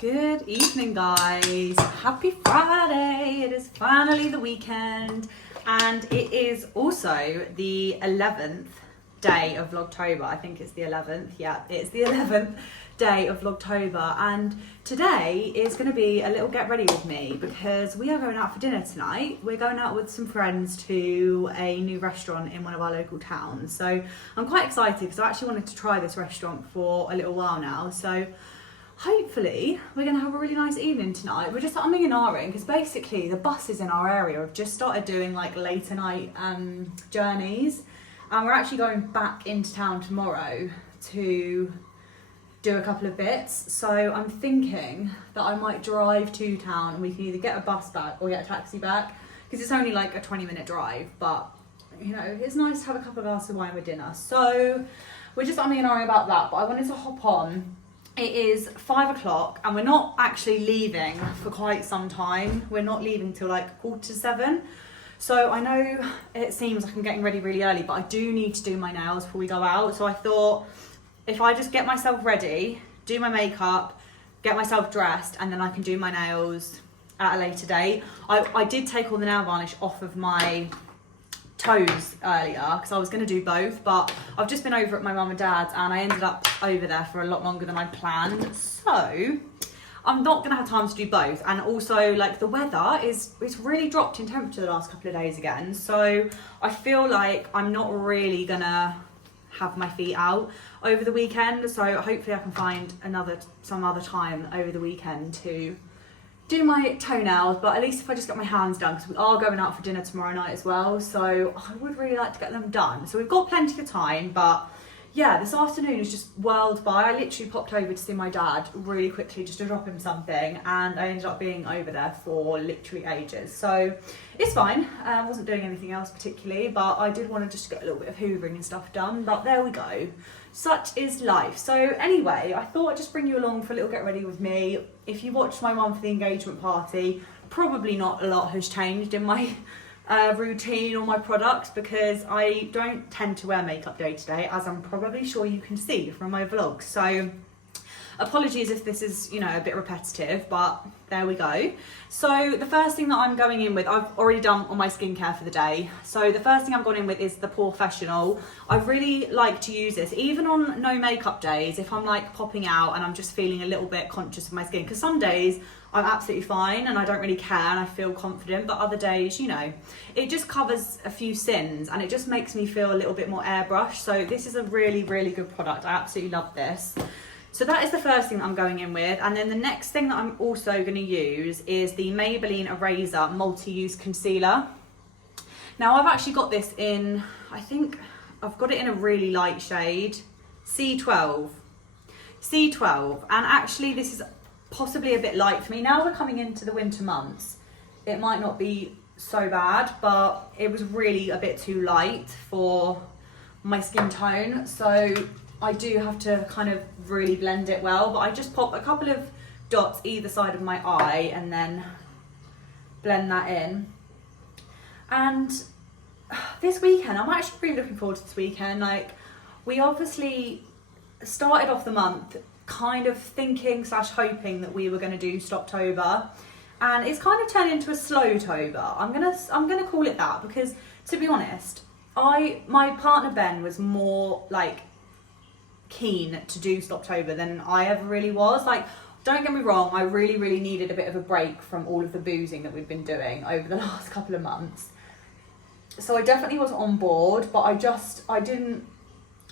Good evening, guys. Happy Friday. It is finally the weekend and it is also the 11th day of Vlogtober. I think it's the 11th. Yeah, it's the 11th day of Vlogtober, and today is going to be a little get ready with me because we are going out for dinner tonight. We're going out with some friends to a new restaurant in one of our local towns, so I'm quite excited because I actually wanted to try this restaurant for a little while now. So hopefully we're going to have a really nice evening tonight. We're just umming and ahhing because basically the buses in our area have just started doing like later night journeys, and we're actually going back into town tomorrow to do a couple of bits. So I'm thinking that I might drive to town and we can either get a bus back or get a taxi back, because it's only like a 20-minute drive, but you know, it's nice to have a couple of glasses of wine with dinner. So we're just umming and ahhing about that, but I wanted to hop on. It is 5 o'clock and we're not actually leaving for quite some time. We're not leaving till like 6:45. So I know it seems like I'm getting ready really early, but I do need to do my nails before we go out. So I thought if I just get myself ready, do my makeup, get myself dressed, and then I can do my nails at a later date. I did take all the nail varnish off of my toes earlier because I was going to do both, but I've just been over at my mum and dad's and I ended up over there for a lot longer than I'd planned, so I'm not going to have time to do both. And also, like, the weather it's really dropped in temperature the last couple of days again, so I feel like I'm not really gonna have my feet out over the weekend. So hopefully I can find some other time over the weekend to do my toenails, but at least if I just get my hands done, because we are going out for dinner tomorrow night as well, so I would really like to get them done. So we've got plenty of time, but yeah, this afternoon has just whirled by. I literally popped over to see my dad really quickly just to drop him something, and I ended up being over there for literally ages. So it's fine. I wasn't doing anything else particularly, but I did want to just get a little bit of hoovering and stuff done, but there we go. Such is life. So anyway, I thought I'd just bring you along for a little get ready with me. If you watched my one for the engagement party, probably not a lot has changed in my routine or my products, because I don't tend to wear makeup day to day, as I'm probably sure you can see from my vlogs. So apologies if this is, you know, a bit repetitive, but there we go. So the first thing that I'm going in with, I've already done all my skincare for the day. So the first thing I'm going in with is the Professional. I really like to use this, even on no makeup days, if I'm like popping out and I'm just feeling a little bit conscious of my skin, because some days I'm absolutely fine and I don't really care and I feel confident, but other days, you know, it just covers a few sins and it just makes me feel a little bit more airbrushed. So this is a really, really good product. I absolutely love this. So that is the first thing that I'm going in with. And then the next thing that I'm also going to use is the Maybelline Eraser Multi-Use Concealer. Now I've actually got this in, I think I've got it in a really light shade, C12. And actually this is possibly a bit light for me. Now we're coming into the winter months, it might not be so bad, but it was really a bit too light for my skin tone. So I do have to kind of really blend it well, but I just pop a couple of dots either side of my eye and then blend that in. And this weekend, I'm actually really looking forward to this weekend. Like, we obviously started off the month kind of thinking / hoping that we were going to do Stoptober, and it's kind of turned into a Slowtober. I'm gonna call it that, because to be honest, my partner Ben was more like keen to do Stoptober than I ever really was. Like, don't get me wrong, I really needed a bit of a break from all of the boozing that we've been doing over the last couple of months. So I definitely was on board, but I just didn't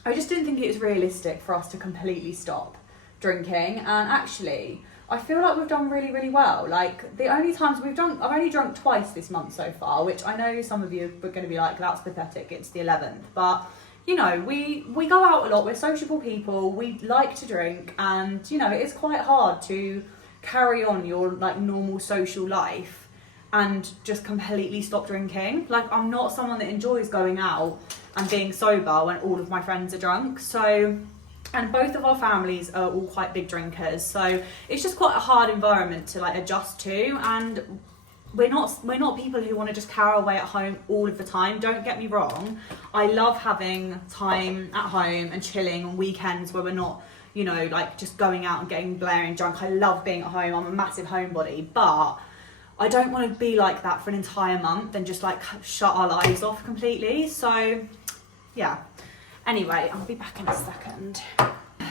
think it was realistic for us to completely stop drinking. And actually I feel like we've done really well. Like, the only times I've only drunk twice this month so far, which I know some of you are going to be like, that's pathetic, it's the 11th, but you know, we go out a lot, we're sociable people, we like to drink, and you know, it is quite hard to carry on your like normal social life and just completely stop drinking. Like, I'm not someone that enjoys going out and being sober when all of my friends are drunk. So, and both of our families are all quite big drinkers, so it's just quite a hard environment to like adjust to. And we're not people who want to just carol away at home all of the time. Don't get me wrong, I love having time at home and chilling on weekends where we're not, you know, like just going out and getting blaring drunk. I love being at home. I'm a massive homebody, but I don't want to be like that for an entire month and just like shut our lives off completely. So yeah, anyway, I'll be back in a second.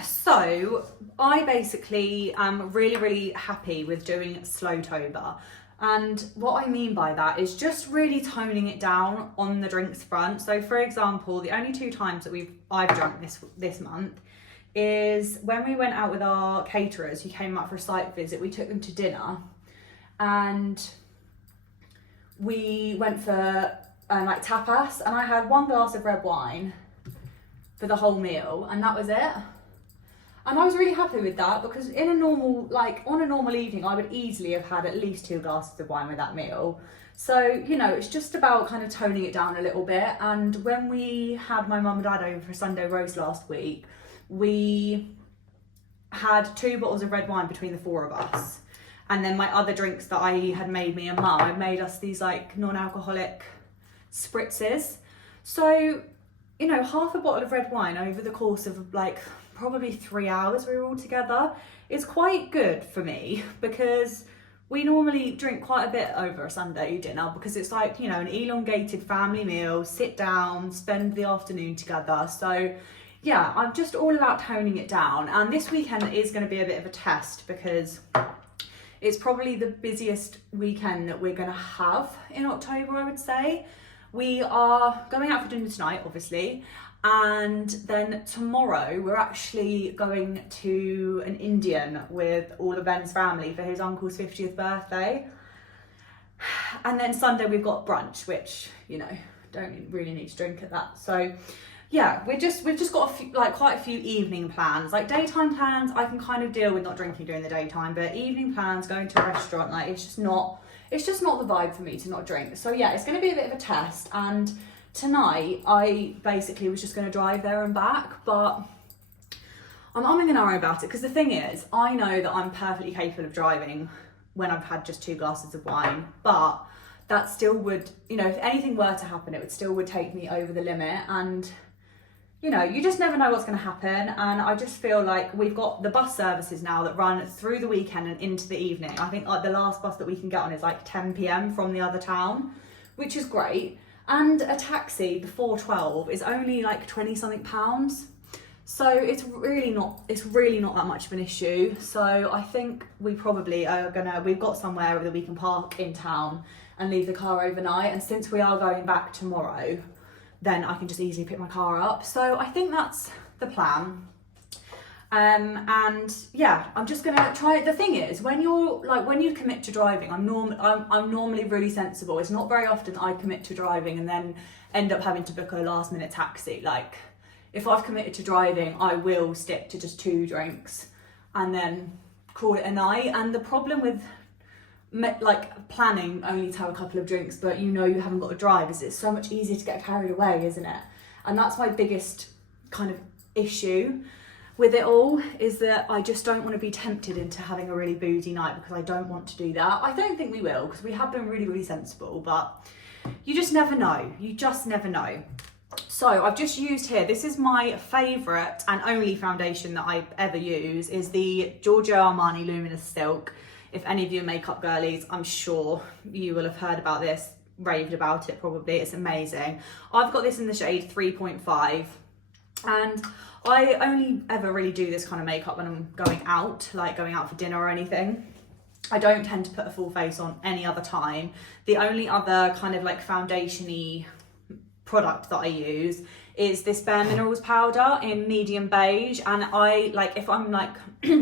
So I basically am really, really happy with doing Slowtober. And what I mean by that is just really toning it down on the drinks front. So for example, the only 2 times that I've drunk this month is when we went out with our caterers who came out for a site visit. We took them to dinner and we went for like tapas, and I had 1 glass of red wine for the whole meal, and that was it. And I was really happy with that, because in a normal, like on a normal evening, I would easily have had at least 2 glasses of wine with that meal. So, you know, it's just about kind of toning it down a little bit. And when we had my mum and dad over for Sunday roast last week, we had 2 bottles of red wine between the 4 of us. And then my other drinks that I had made me and mum, I made us these like non-alcoholic spritzes. So, you know, half a bottle of red wine over the course of like probably 3 hours we were all together is quite good for me, because we normally drink quite a bit over a Sunday dinner, because it's like, you know, an elongated family meal, sit down, spend the afternoon together. So yeah, I'm just all about toning it down. And this weekend is going to be a bit of a test, because it's probably the busiest weekend that we're going to have in October, I would say. We are going out for dinner tonight, obviously, and then tomorrow we're actually going to an Indian with all of Ben's family for his uncle's 50th birthday. And then Sunday we've got brunch, which, you know, don't really need to drink at that. So yeah, we've just got a few, like quite a few evening plans. Like daytime plans, I can kind of deal with not drinking during the daytime, but evening plans, going to a restaurant, like it's just not the vibe for me to not drink. So yeah, it's going to be a bit of a test. And tonight I basically was just going to drive there and back, but I'm umming and ahhing about it, because the thing is, I know that I'm perfectly capable of driving when I've had just 2 glasses of wine, but that still would, you know, if anything were to happen, it would take me over the limit. And you know, you just never know what's going to happen. And I just feel like we've got the bus services now that run through the weekend and into the evening. I think like the last bus that we can get on is like 10 p.m. from the other town, which is great. And a taxi before 12 is only like 20 something pounds. So it's really not that much of an issue. So I think we probably we've got somewhere that we can park in town and leave the car overnight. And since we are going back tomorrow, then I can just easily pick my car up. So I think that's the plan. And yeah, I'm just gonna try it. The thing is, when you commit to driving, I'm normally really sensible. It's not very often that I commit to driving and then end up having to book a last minute taxi. Like if I've committed to driving, I will stick to just 2 drinks and then call it a night. And the problem with like planning only to have a couple of drinks, but you know you haven't got to drive, is it's so much easier to get carried away, isn't it? And that's my biggest kind of issue with it all, is that I just don't want to be tempted into having a really boozy night, because I don't want to do that. I don't think we will, because we have been really, really sensible, but you just never know. You just never know. So I've just used here, this is my favourite and only foundation that I ever use, is the Giorgio Armani Luminous Silk. If any of you are makeup girlies, I'm sure you will have heard about this, raved about it probably. It's amazing. I've got this in the shade 3.5, and I only ever really do this kind of makeup when I'm going out, like going out for dinner or anything. I don't tend to put a full face on any other time. The only other kind of like foundation-y product that I use is this Bare Minerals powder in medium beige. And I like, if I'm like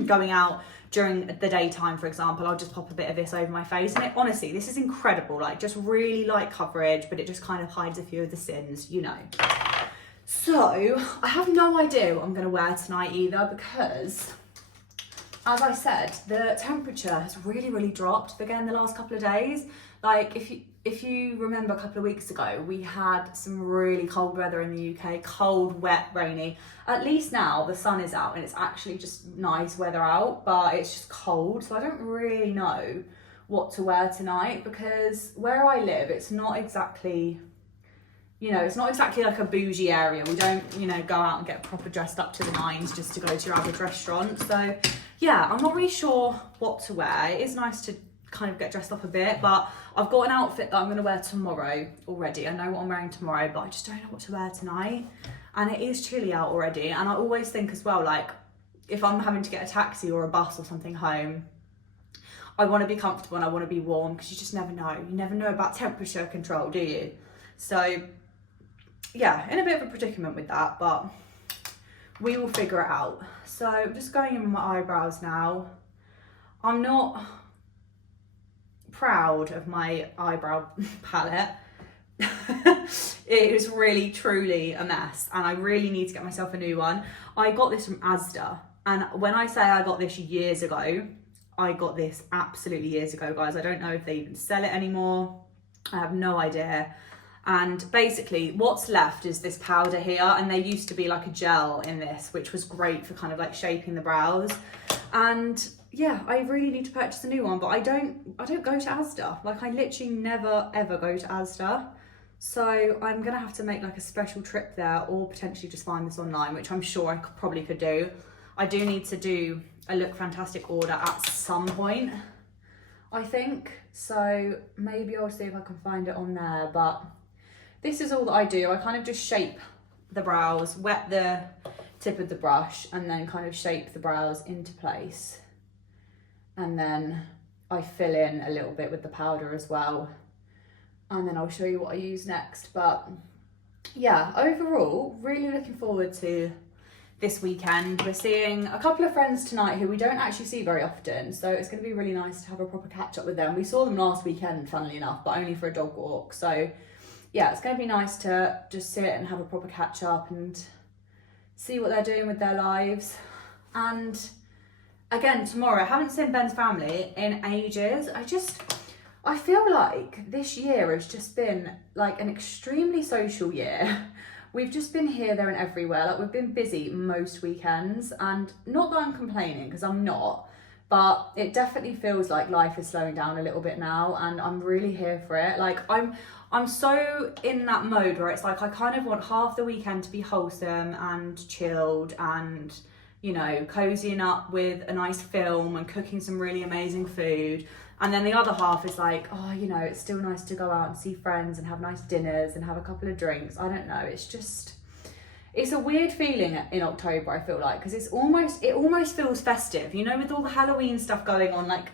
going out during the daytime, for example, I'll just pop a bit of this over my face, and it, honestly, this is incredible. Like just really light coverage, but it just kind of hides a few of the sins, you know. So I have no idea what I'm going to wear tonight either, because as I said, the temperature has really, really dropped again the last couple of days. Like if you remember a couple of weeks ago, we had some really cold weather in the UK, cold, wet, rainy. At least now the sun is out and it's actually just nice weather out, but it's just cold. So I don't really know what to wear tonight, because where I live, it's not exactly, you know, it's not exactly like a bougie area. We don't, you know, go out and get proper dressed up to the nines just to go to your average restaurant. So yeah, I'm not really sure what to wear. It is nice to kind of get dressed up a bit, but I've got an outfit that I'm going to wear tomorrow already. I know what I'm wearing tomorrow, but I just don't know what to wear tonight. And it is chilly out already. And I always think as well, like, if I'm having to get a taxi or a bus or something home, I want to be comfortable and I want to be warm, because you just never know. You never know about temperature control, do you? So yeah, in a bit of a predicament with that, but we will figure it out. So I'm just going in with my eyebrows now. I'm not proud of my eyebrow palette. It is really truly a mess, and I really need to get myself a new one. I got this from Asda, and when I say I got this years ago, I got this absolutely years ago, guys. I don't know if they even sell it anymore. I have no idea. And basically what's left is this powder here, and there used to be like a gel in this, which was great for kind of like shaping the brows. And yeah, I really need to purchase a new one, but I don't go to Asda. Like, I literally never ever go to Asda. So I'm gonna have to make like a special trip there, or potentially just find this online, which I'm sure I probably could do. I do need to do a Look Fantastic order at some point, I think. So maybe I'll see if I can find it on there, but this is all that I do. I kind of just shape the brows, wet the tip of the brush, and then kind of shape the brows into place. And then I fill in a little bit with the powder as well. And then I'll show you what I use next. But yeah, overall, really looking forward to this weekend. We're seeing a couple of friends tonight who we don't actually see very often. So it's going to be really nice to have a proper catch up with them. We saw them last weekend, funnily enough, but only for a dog walk. So yeah, it's going to be nice to just sit and have a proper catch up and see what they're doing with their lives. And again, tomorrow, I haven't seen Ben's family in ages. I feel like this year has just been like an extremely social year. We've just been here, there and everywhere. Like, we've been busy most weekends, and not that I'm complaining, because I'm not, but it definitely feels like life is slowing down a little bit now, and I'm really here for it. Like, I'm so in that mode where it's like I kind of want half the weekend to be wholesome and chilled and, you know, cozying up with a nice film and cooking some really amazing food. And then the other half is like, oh, you know, it's still nice to go out and see friends and have nice dinners and have a couple of drinks. I don't know. It's a weird feeling in October, I feel like, because it almost feels festive, you know, with all the Halloween stuff going on. Like,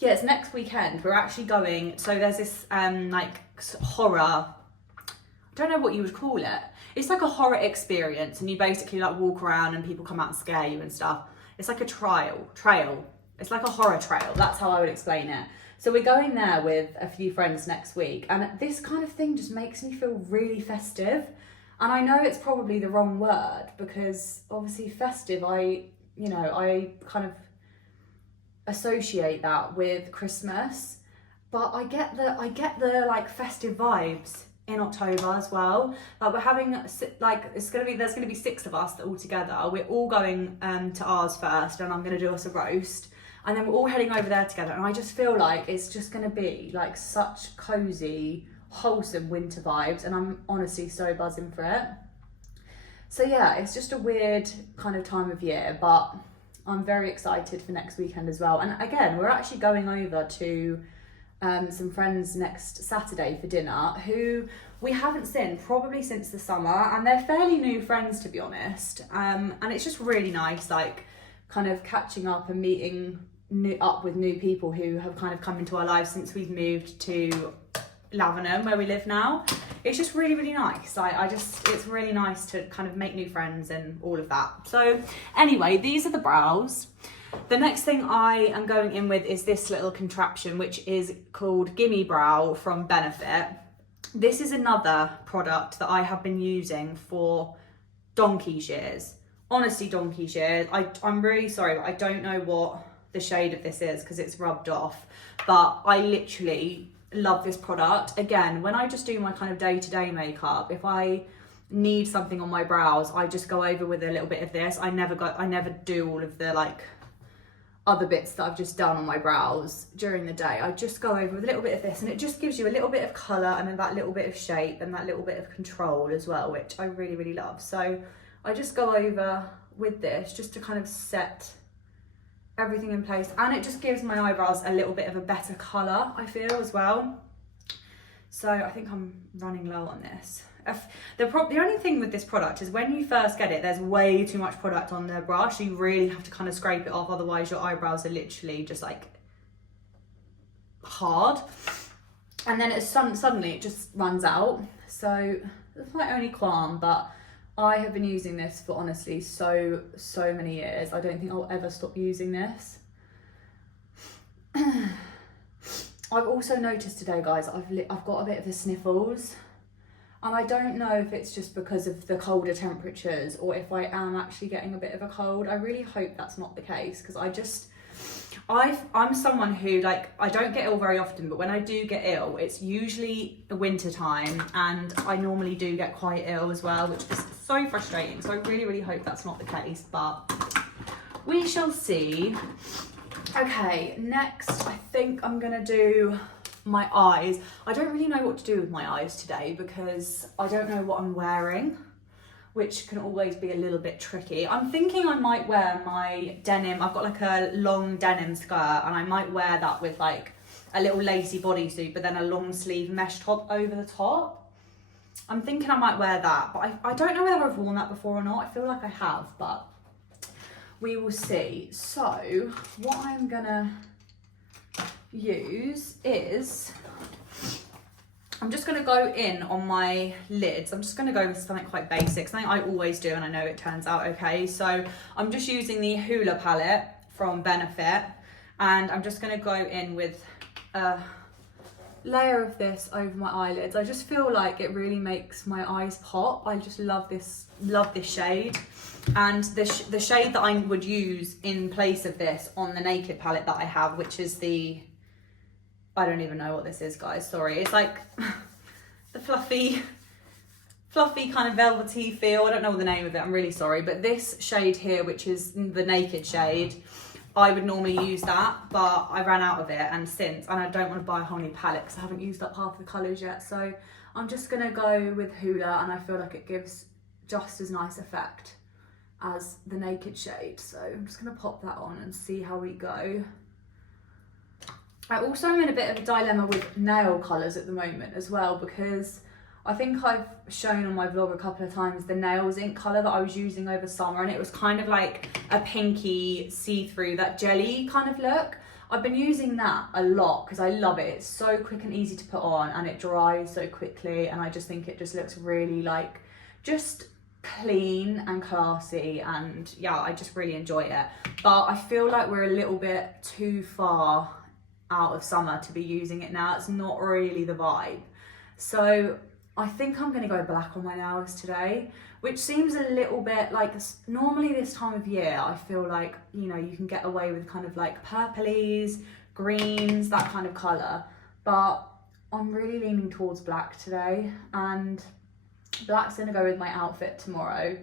it's next weekend. We're actually going, so there's this like horror, I don't know what you would call it. It's like a horror experience, and you basically like walk around and people come out and scare you and stuff. It's like a trail. It's like a horror trail. That's how I would explain it. So we're going there with a few friends next week, and this kind of thing just makes me feel really festive. And I know it's probably the wrong word, because obviously festive, I kind of associate that with Christmas, but I get the like festive vibes in October as well. Like, we're having like, there's gonna be 6 of us all together. We're all going to ours first, and I'm gonna do us a roast, and then we're all heading over there together. And I just feel like it's just gonna be like such cozy, wholesome winter vibes, and I'm honestly so buzzing for it. So yeah, it's just a weird kind of time of year, but I'm very excited for next weekend as well. And again, we're actually going over to some friends next Saturday for dinner who we haven't seen probably since the summer, and they're fairly new friends, to be honest. And it's just really nice, like, kind of catching up and meeting up with new people who have kind of come into our lives since we've moved to Lavenham, where we live now. It's just really, really nice. It's really nice to kind of make new friends and all of that. So anyway, these are the brows. The next thing I am going in with is this little contraption, which is called Gimme Brow from Benefit. This is another product that I have been using for donkey's years. Honestly, donkey's years. I'm really sorry, but I don't know what the shade of this is because it's rubbed off. But I literally love this product. Again, when I just do my kind of day-to-day makeup, if I need something on my brows, I just go over with a little bit of this. I never do all of the like other bits that I've just done on my brows during the day, I just go over with a little bit of this, and it just gives you a little bit of colour and then that little bit of shape and that little bit of control as well, which I really, really love. So I just go over with this just to kind of set everything in place, and it just gives my eyebrows a little bit of a better colour, I feel, as well. So I think I'm running low on this. The only thing with this product is when you first get it, there's way too much product on the brush. You really have to kind of scrape it off, otherwise your eyebrows are literally just like hard. And then suddenly it just runs out. So that's my only qualm, but I have been using this for honestly so many years. I don't think I'll ever stop using this. I've also noticed today, guys, I've got a bit of the sniffles. And I don't know if it's just because of the colder temperatures or if I am actually getting a bit of a cold. I really hope that's not the case, because I'm someone who, like, I don't get ill very often, but when I do get ill, it's usually the winter time, and I normally do get quite ill as well, which is so frustrating. So I really, really hope that's not the case, but we shall see. Okay, next I think I'm gonna do my eyes. I don't really know what to do with my eyes today because I don't know what I'm wearing, which can always be a little bit tricky. I'm thinking I might wear my denim. I've got like a long denim skirt, and I might wear that with like a little lacy bodysuit, but then a long sleeve mesh top over the top. I'm thinking I might wear that, but I don't know whether I've worn that before or not. I feel like I have, but we will see. So what I'm gonna use is, I'm just going to go in on my lids. I'm just going to go with something quite basic, something I always do, and I know it turns out okay. So I'm just using the Hoola palette from Benefit, and I'm just going to go in with a layer of this over my eyelids. I just feel like it really makes my eyes pop. I just love this shade. And the shade that I would use in place of this on the Naked palette that I have, which is the, I don't even know what this is, guys, sorry. It's like the fluffy kind of velvety feel. I don't know the name of it, I'm really sorry. But this shade here, which is the Naked shade, I would normally use that, but I ran out of it and I don't want to buy a whole new palette because I haven't used up half the colours yet. So I'm just going to go with Hoola, and I feel like it gives just as nice effect as the Naked shade. So I'm just going to pop that on and see how we go. I also am in a bit of a dilemma with nail colours at the moment as well, because I think I've shown on my vlog a couple of times the nails ink colour that I was using over summer, and it was kind of like a pinky see-through, that jelly kind of look. I've been using that a lot because I love it. It's so quick and easy to put on, and it dries so quickly, and I just think it just looks really like just clean and classy, and yeah, I just really enjoy it. But I feel like we're a little bit too far out of summer to be using it now. It's not really the vibe. So I think I'm going to go black on my nails today, which seems a little bit like, normally this time of year I feel like, you know, you can get away with kind of like purplies, greens, that kind of colour, but I'm really leaning towards black today, and black's going to go with my outfit tomorrow.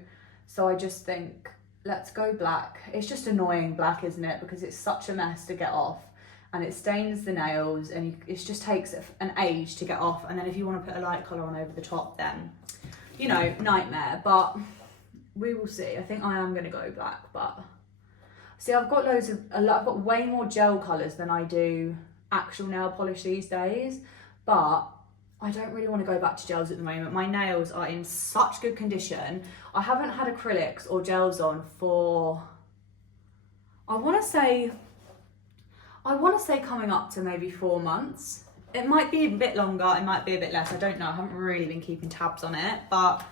So I just think, let's go black. It's just annoying black, isn't it? Because it's such a mess to get off, and it stains the nails, and it just takes an age to get off. And then if you want to put a light colour on over the top, then, you know, nightmare. But we will see. I think I am going to go black. But see, I've got I've got way more gel colours than I do actual nail polish these days, but I don't really want to go back to gels at the moment. My nails are in such good condition. I haven't had acrylics or gels on for, I want to say coming up to maybe 4 months. It might be a bit longer, it might be a bit less, I don't know. I haven't really been keeping tabs on it, but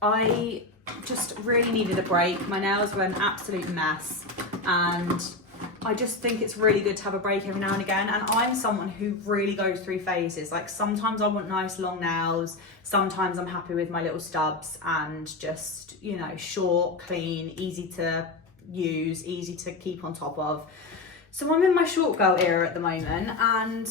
I just really needed a break. My nails were an absolute mess, and I just think it's really good to have a break every now and again. And I'm someone who really goes through phases. Like, sometimes I want nice long nails, sometimes I'm happy with my little stubs and just, you know, short, clean, easy to use, easy to keep on top of. So I'm in my short girl era at the moment, and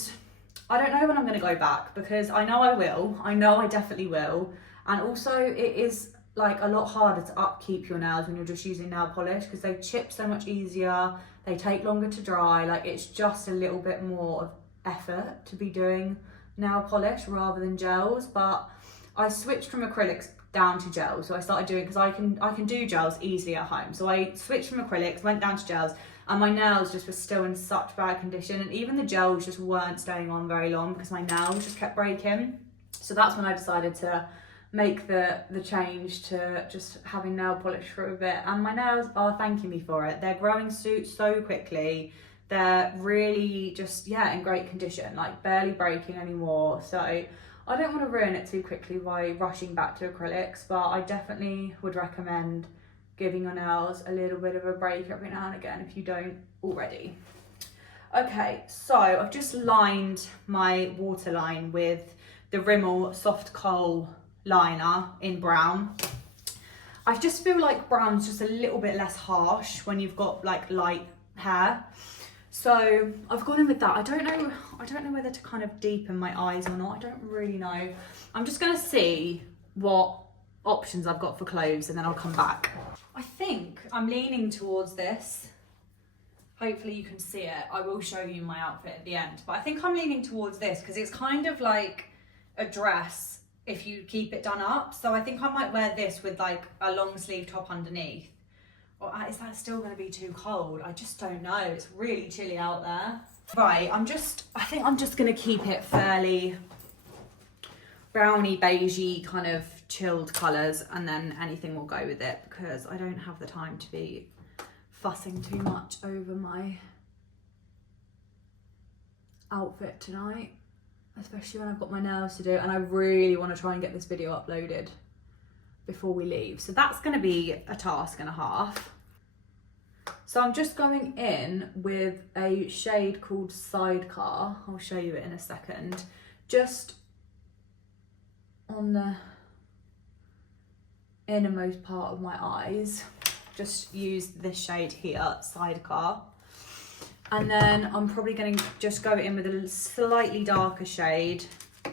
I don't know when I'm going to go back, because I know I will. I know I definitely will. And also, it is like a lot harder to upkeep your nails when you're just using nail polish, because they chip so much easier, they take longer to dry. Like, it's just a little bit more of effort to be doing nail polish rather than gels. But I switched from acrylics down to gels, so I started doing, because I can do gels easily at home, so I switched from acrylics, went down to gels, and my nails just were still in such bad condition, and even the gels just weren't staying on very long because my nails just kept breaking. So that's when I decided to make the change to just having nail polish for a bit, and my nails are thanking me for it. They're growing so quickly. They're really just, yeah, in great condition, like barely breaking anymore. So I don't want to ruin it too quickly by rushing back to acrylics, but I definitely would recommend giving your nails a little bit of a break every now and again if you don't already. Okay, so I've just lined my waterline with the Rimmel Soft Kohl liner in brown. I just feel like brown's just a little bit less harsh when you've got like light hair, so I've gone in with that. I don't know whether to kind of deepen my eyes or not. I don't really know. I'm just gonna see what options I've got for clothes and then I'll come back. I think I'm leaning towards this. Hopefully you can see it. I will show you my outfit at the end, but I think I'm leaning towards this because it's kind of like a dress if you keep it done up. So I think I might wear this with like a long sleeve top underneath. Or is that still going to be too cold? I just don't know. It's really chilly out there. Right, I think I'm just going to keep it fairly browny, beigey, kind of chilled colours, and then anything will go with it because I don't have the time to be fussing too much over my outfit tonight, especially when I've got my nails to do, and I really want to try and get this video uploaded before we leave. So that's going to be a task and a half. So I'm just going in with a shade called Sidecar. I'll show you it in a second. Just on the innermost part of my eyes. Just use this shade here, Sidecar. And then I'm probably going to just go in with a slightly darker shade. I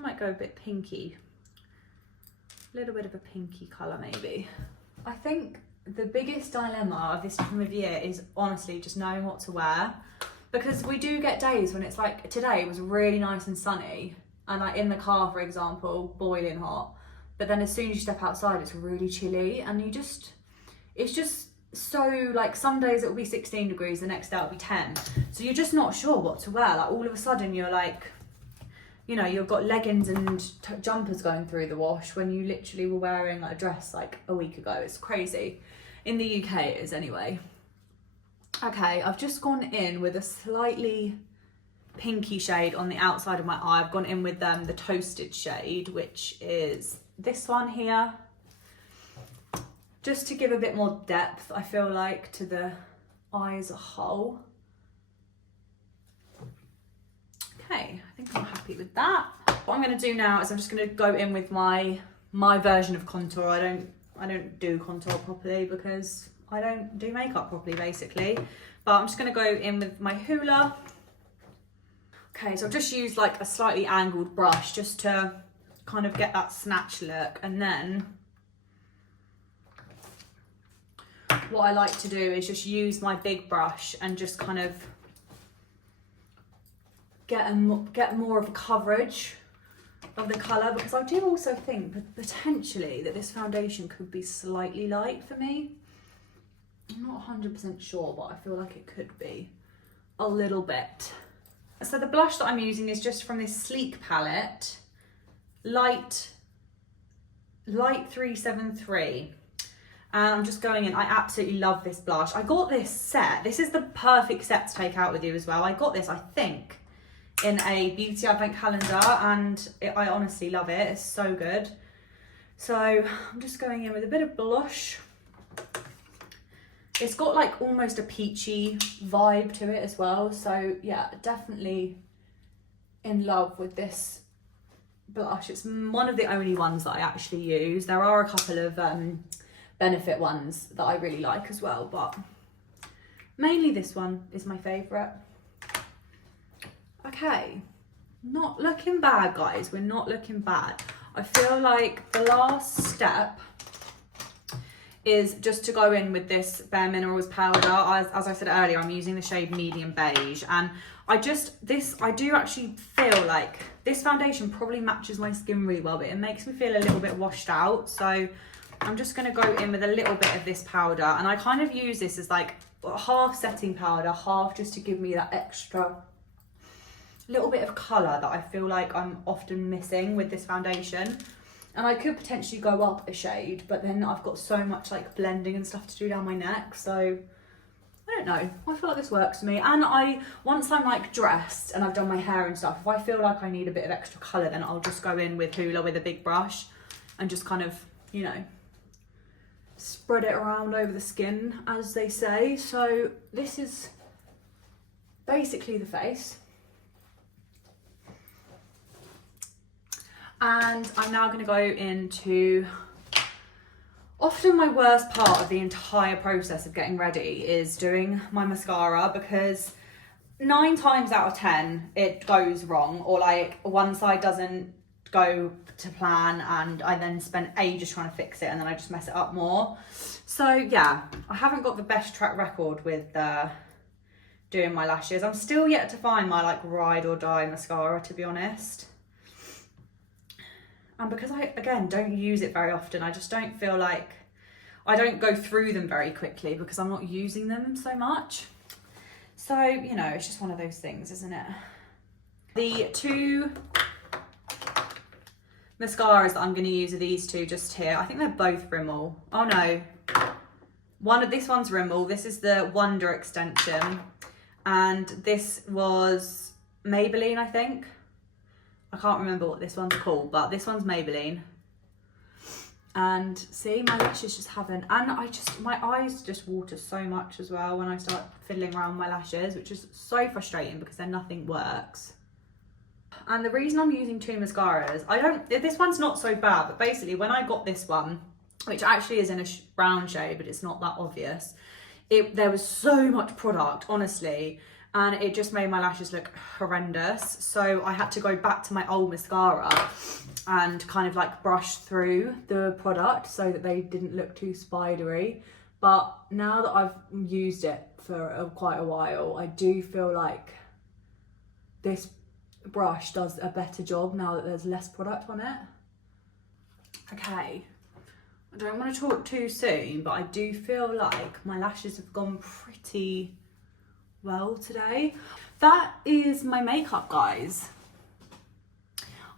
might go a bit pinky. A little bit of a pinky colour maybe. I think the biggest dilemma of this time of year is honestly just knowing what to wear. Because we do get days when it's like, today was really nice and sunny. And like in the car, for example, boiling hot. But then as soon as you step outside, it's really chilly. And it's just so, like, some days it will be 16 degrees, the next day it'll be 10. So you're just not sure what to wear. Like all of a sudden you're like, you know, you've got leggings and jumpers going through the wash when you literally were wearing like a dress like a week ago. It's crazy. In the UK it is anyway. Okay, I've just gone in with a slightly pinky shade on the outside of my eye. I've gone in with the toasted shade, which is this one here. Just to give a bit more depth, I feel like, to the eye as a whole. Okay, I think I'm happy with that. What I'm going to do now is I'm just going to go in with my version of contour. I don't do contour properly because I don't do makeup properly, basically. But I'm just going to go in with my Hoola. Okay, so I've just used like a slightly angled brush just to kind of get that snatch look. And then what I like to do is just use my big brush and just kind of get more of a coverage of the colour, because I do also think potentially that this foundation could be slightly light for me. I'm not 100% sure, but I feel like it could be a little bit. So the blush that I'm using is just from this Sleek palette, Light 373. And I'm just going in. I absolutely love this blush. I got this set. This is the perfect set to take out with you as well. I got this, I think, in a beauty advent calendar, and I honestly love it. It's so good. So I'm just going in with a bit of blush. It's got like almost a peachy vibe to it as well. So yeah, definitely in love with this blush. It's one of the only ones that I actually use. There are a couple of Benefit ones that I really like as well, but mainly this one is my favourite. Okay, not looking bad, guys. We're not looking bad. I feel like the last step is just to go in with this Bare Minerals powder. As I said earlier, I'm using the shade Medium Beige, and I do actually feel like this foundation probably matches my skin really well, but it makes me feel a little bit washed out. So I'm just going to go in with a little bit of this powder, and I kind of use this as like half setting powder, half just to give me that extra little bit of colour that I feel like I'm often missing with this foundation. And I could potentially go up a shade, but then I've got so much like blending and stuff to do down my neck, so I don't know. I feel like this works for me. And once I'm like dressed and I've done my hair and stuff, if I feel like I need a bit of extra colour, then I'll just go in with Hoola with a big brush and just kind of, you know, spread it around over the skin, as they say. So this is basically the face. And I'm now going to go into often my worst part of the entire process of getting ready is doing my mascara, because 9 times out of 10 it goes wrong, or like one side doesn't go to plan and I then spend ages trying to fix it and then I just mess it up more. So yeah, I haven't got the best track record with doing my lashes. I'm still yet to find my like ride or die mascara, to be honest. And because I, again, don't use it very often, I just don't feel like, I don't go through them very quickly because I'm not using them so much. So, you know, it's just one of those things, isn't it? The 2 mascaras that I'm going to use are these 2 just here. I think they're both Rimmel. Oh no. This one's Rimmel. This is the Wonder extension. And this was Maybelline, I think. I can't remember what this one's called, but this one's Maybelline. And see, my lashes just haven't, and my eyes just water so much as well when I start fiddling around my lashes, which is so frustrating because then nothing works. And the reason I'm using 2 mascaras, this one's not so bad, but basically when I got this one, which actually is in a brown shade, but it's not that obvious, there was so much product, honestly, and it just made my lashes look horrendous. So I had to go back to my old mascara and kind of like brush through the product so that they didn't look too spidery. But now that I've used it for quite a while, I do feel like this brush does a better job now that there's less product on it. Okay, I don't want to talk too soon, but I do feel like my lashes have gone pretty well today. That is my makeup, guys.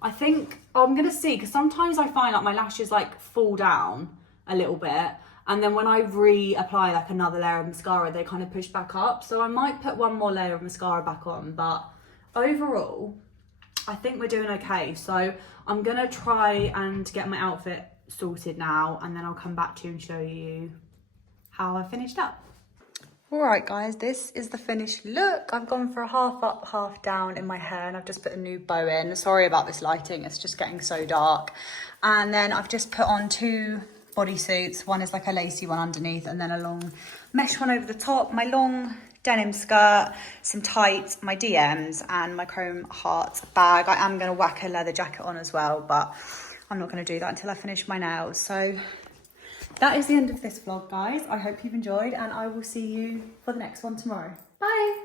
I think I'm gonna see, because sometimes I find like my lashes like fall down a little bit, and then when I reapply like another layer of mascara, they kind of push back up. So I might put one more layer of mascara back on, but overall I think we're doing okay. So I'm gonna try and get my outfit sorted now, and then I'll come back to you and show you how I finished up. All right, guys, this is the finished look. I've gone for a half up, half down in my hair, and I've just put a new bow in. Sorry about this lighting, it's just getting so dark. And then I've just put on 2 bodysuits. One is like a lacy one underneath, and then a long mesh one over the top. My long denim skirt, some tights, my DMs, and my chrome heart bag. I am gonna whack a leather jacket on as well, but I'm not gonna do that until I finish my nails. So that is the end of this vlog, guys. I hope you've enjoyed, and I will see you for the next one tomorrow. Bye.